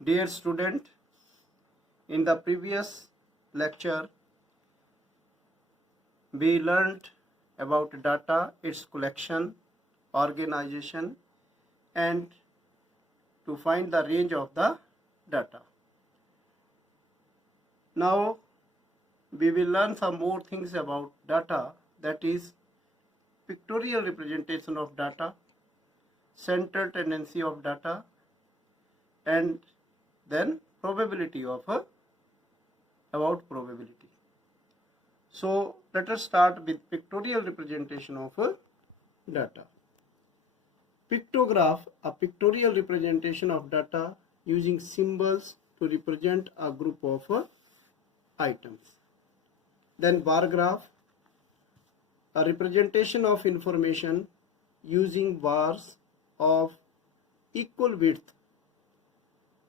Dear student, in the previous lecture we learned about data, its collection, organization, and to find the range of the data. Now we will learn some more things about data, that is pictorial representation of data, central tendency of data, and then probability of about probability. So let us start with pictorial representation of data. Pictograph, a pictorial representation of data using symbols to represent a group of items. Then bar graph, a representation of information using bars of equal width,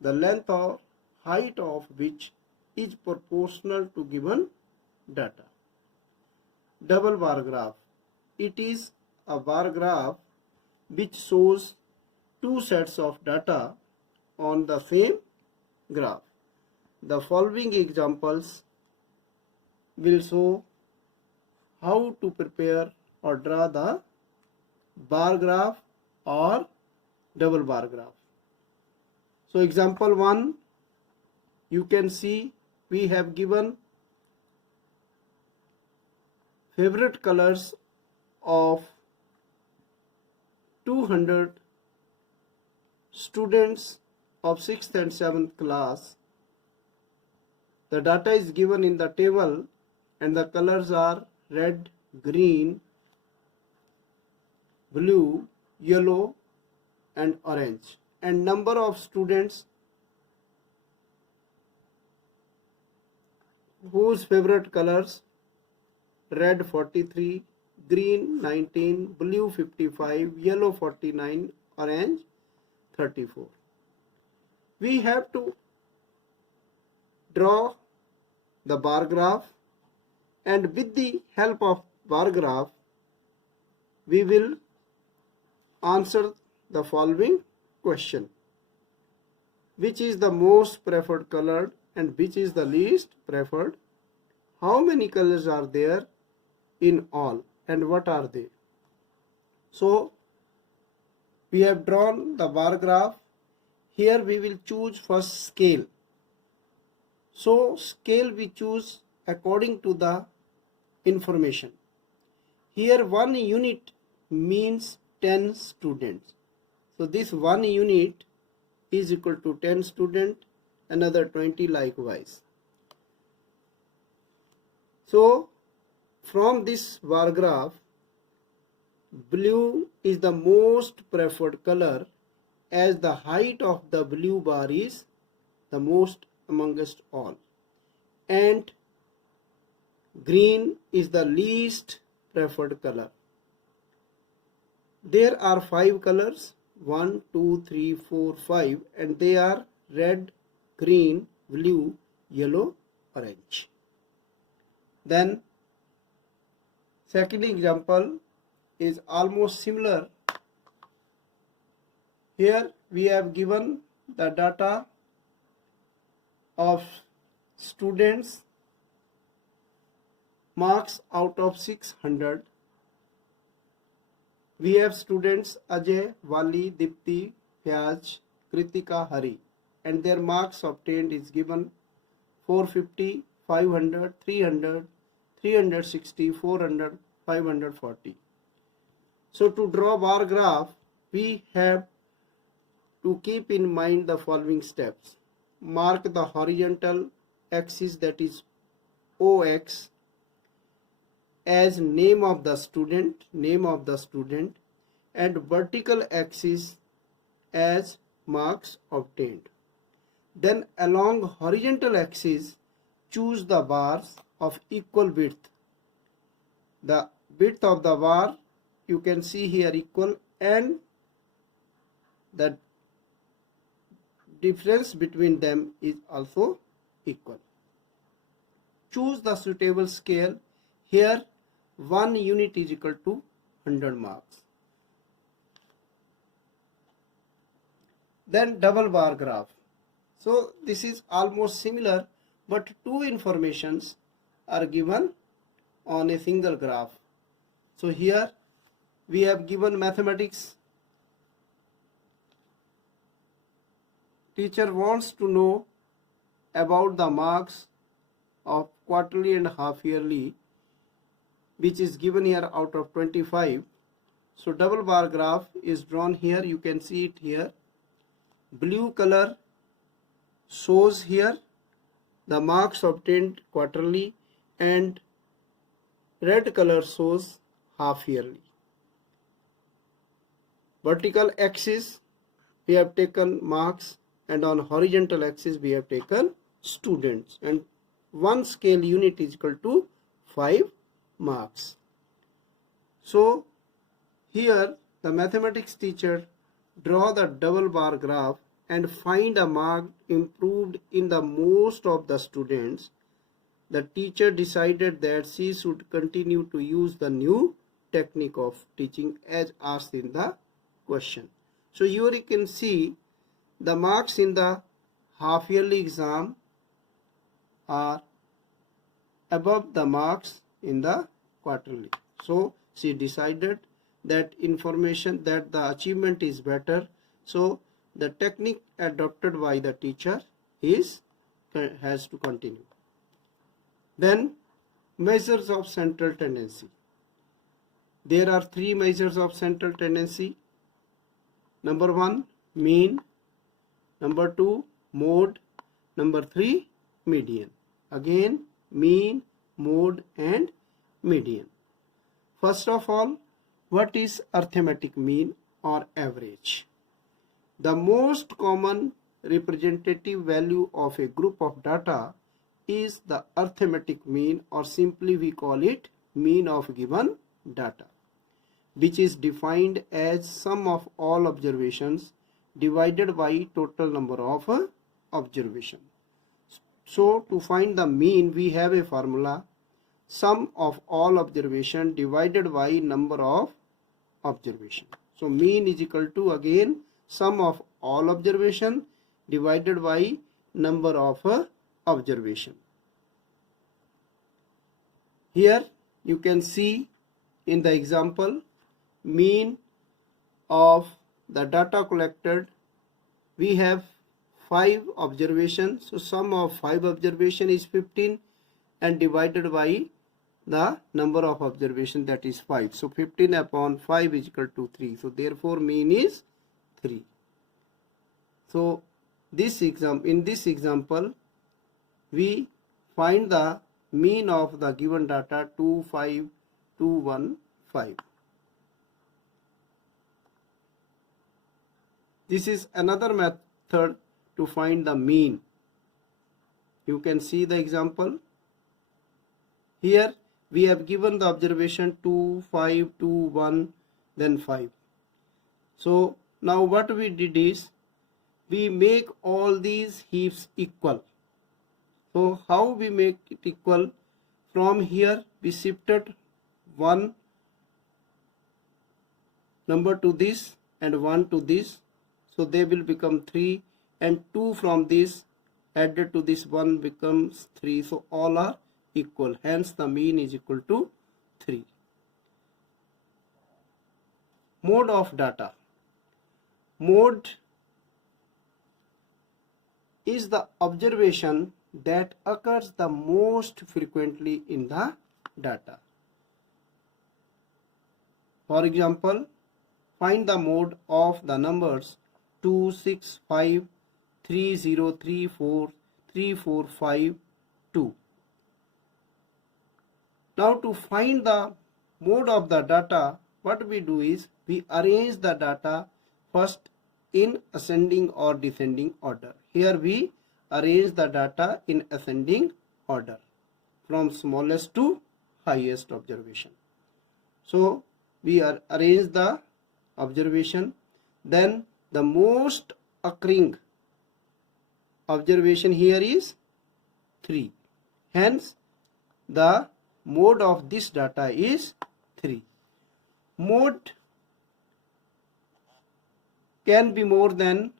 the length or height of which is proportional to given data. Double bar graph, it is a bar graph which shows two sets of data on the same graph. The following examples will show how to prepare or draw the bar graph or double bar graph. So example 1, you can see we have given favorite colors of 200 students of 6th and 7th class. The data is given in the table and the colors are red, green, blue, yellow and orange, and number of students whose favorite colors red 43, green 19, blue 55, yellow 49, orange 34. We have to draw the bar graph, and with the help of bar graph we will answer the following question: which is the most preferred color and which is the least preferred? How many colors are there in all and what are they? So we have drawn the bar graph. Here we will choose first scale. So scale we choose according to the information. Here 1 unit means 10 students. So this 1 unit is equal to 10 students, another 20 likewise. So from this bar graph, blue is the most preferred color as the height of the blue bar is the most amongst all, and green is the least preferred color. There are 5 colors, 1, 2, 3, 4, 5, and they are red, green, blue, yellow, orange. Then second example is almost similar. Here we have given the data of students, marks out of 600. We have students Ajay, Wali, Dipti, Fyaz, Kritika, Hari, and their marks obtained is given 450, 500, 300, 360, 400, 540. So to draw bar graph, we have to keep in mind the following steps. Mark the horizontal axis, that is OX, as name of the student, and vertical axis as marks obtained. Then along horizontal axis, choose the bars of equal width. The width of the bar you can see here equal, and the difference between them is also equal. Choose the suitable scale. Here 1 unit is equal to 100 marks. Then double bar graph. So this is almost similar, but two informations are given on a single graph. So here we have given mathematics. Teacher wants to know about the marks of quarterly and half yearly, which is given here out of 25. So double bar graph is drawn here. You can see it here. Blue color shows here the marks obtained quarterly and red color shows half yearly. Vertical axis we have taken marks, and on horizontal axis we have taken students, and one scale unit is equal to 5 marks. So here the mathematics teacher draw the double bar graph and find a mark improved in the most of the students. The teacher decided that she should continue to use the new technique of teaching as asked in the question. So here you can see the marks in the half yearly exam are above the marks in the quarterly. So she decided that information that the achievement is better. So the technique adopted by the teacher has to continue. Then measures of central tendency. There are three measures of central tendency. Number 1, mean. Number 2, mode. Number 3, median. Again, mean, mode and median. First of all, what is arithmetic mean or average? The most common representative value of a group of data is the arithmetic mean, or simply we call it mean of given data, which is defined as sum of all observations divided by total number of observations. So to find the mean we have a formula: sum of all observation divided by number of observation. So mean is equal to again sum of all observation divided by number of observation. Here you can see in the example, mean of the data collected, we have 5 observations. So sum of 5 observation is 15 and divided by the number of observation, that is 5. So 15 upon 5 is equal to 3. So therefore mean is 3. So in this example we find the mean of the given data 25215. This is another method to find the mean. You can see the example. Here we have given the observation 2, 5, 2, 1, then 5. So now what we did is we make all these heaps equal. So how we make it equal? From here we shifted one number to this and 1 to this. So they will become 3, and 2 from this added to this 1 becomes 3. So all are equal. Hence the mean is equal to 3. Mode of data. Mode is the observation that occurs the most frequently in the data. For example, find the mode of the numbers 2, 6, 5, 3, 0, 3, 4, 3, 4, 5, 2. Now to find the mode of the data, what we do is we arrange the data first in ascending or descending order. Here we arrange the data in ascending order from smallest to highest observation. So we arrange the observation, then the most occurring observation here is 3. Hence the mode of this data is 3. Mode can be more than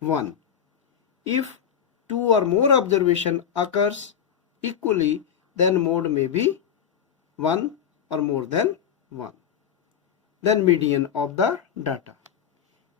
1. If two or more observation occurs equally, then mode may be 1 or more than 1. Then median of the data.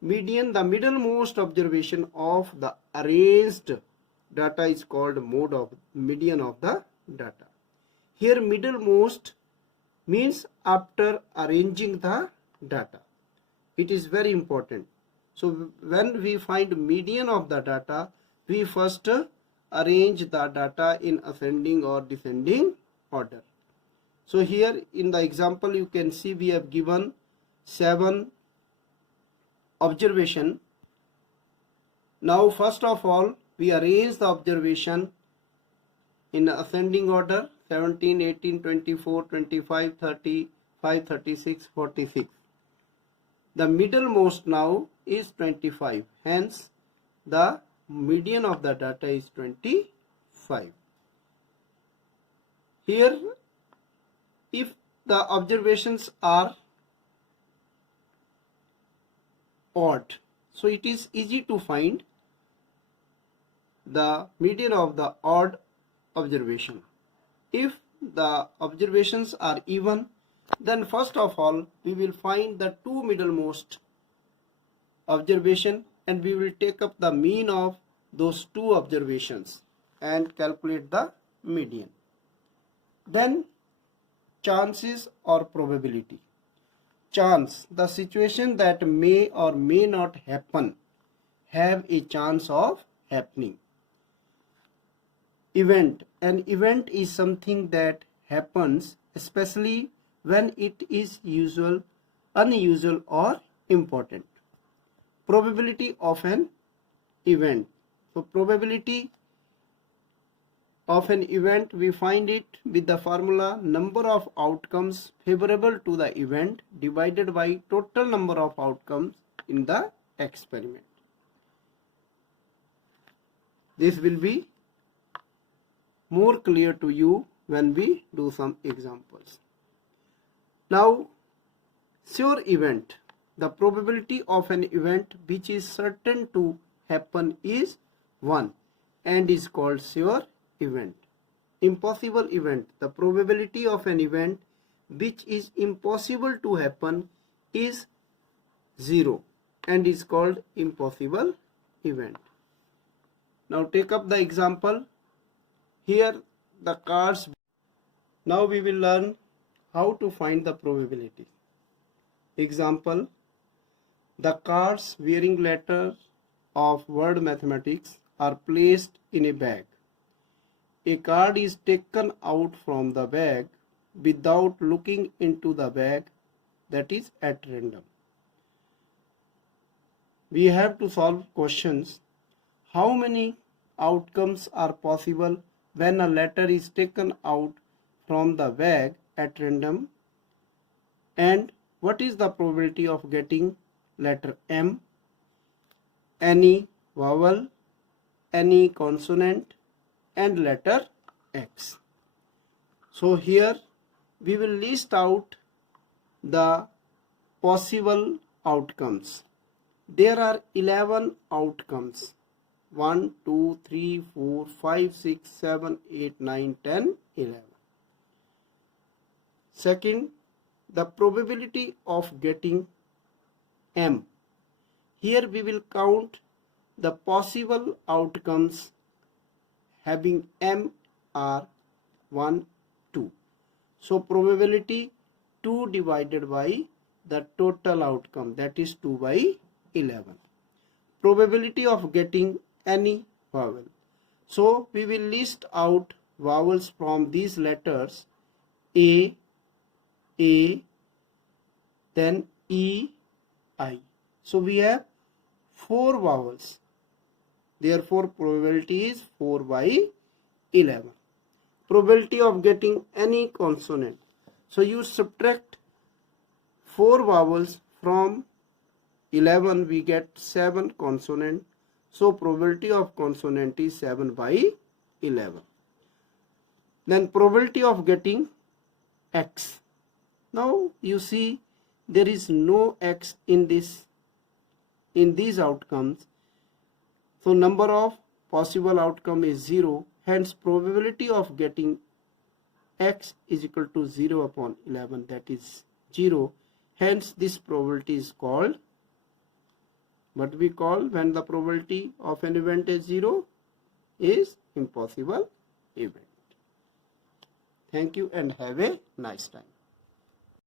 Median, the middlemost observation of the arranged data is called mode of median of the data. Here middlemost means after arranging the data. It is very important. So when we find median of the data, we first arrange the data in ascending or descending order. So here in the example you can see we have given 7 observation. Now first of all we arrange the observation in ascending order: 17, 18, 24, 25, 35, 36, 46. The middlemost now is 25. Hence the median of the data is 25. Here if the observations are odd, so it is easy to find the median of the odd observation. If the observations are even, then first of all we will find the two middlemost observation and we will take up the mean of those two observations and calculate the median. Then chances or probability. Chance, the situation that may or may not happen, have a chance of happening. Event, an event is something that happens especially when it is usual, unusual or important. Probability of an event. So probability of an event, we find it with the formula number of outcomes favorable to the event divided by total number of outcomes in the experiment. This will be more clear to you when we do some examples. Now, sure event. The probability of an event which is certain to happen is 1 and is called sure event. Impossible event. The probability of an event which is impossible to happen is 0 and is called impossible event. Now take up the example. Here the cards. Now we will learn how to find the probability. Example: the cards wearing letters of word mathematics are placed in a bag. A card is taken out from the bag without looking into the bag, that is at random. We have to solve questions. How many outcomes are possible when a letter is taken out from the bag at random, and what is the probability of getting letter M, any vowel, any consonant and letter X. So here we will list out the possible outcomes. There are 11 outcomes. 1, 2, 3, 4, 5, 6, 7, 8, 9, 10, 11. Second, the probability of getting M. Here we will count the possible outcomes having M are 1, 2. So probability 2 divided by the total outcome, that is 2 by 11. Probability of getting any vowel. So we will list out vowels from these letters: A, then E, I. So we have 4 vowels. Therefore probability is 4 by 11. Probability of getting any consonant. So you subtract 4 vowels from 11, we get 7 consonant. So probability of consonant is 7 by 11. Then probability of getting X. Now you see there is no X in these outcomes. So number of possible outcome is 0, hence probability of getting x is equal to 0 upon 11, that is 0. Hence this probability is called, what we call when the probability of an event is 0, is impossible event. Thank you and have a nice time.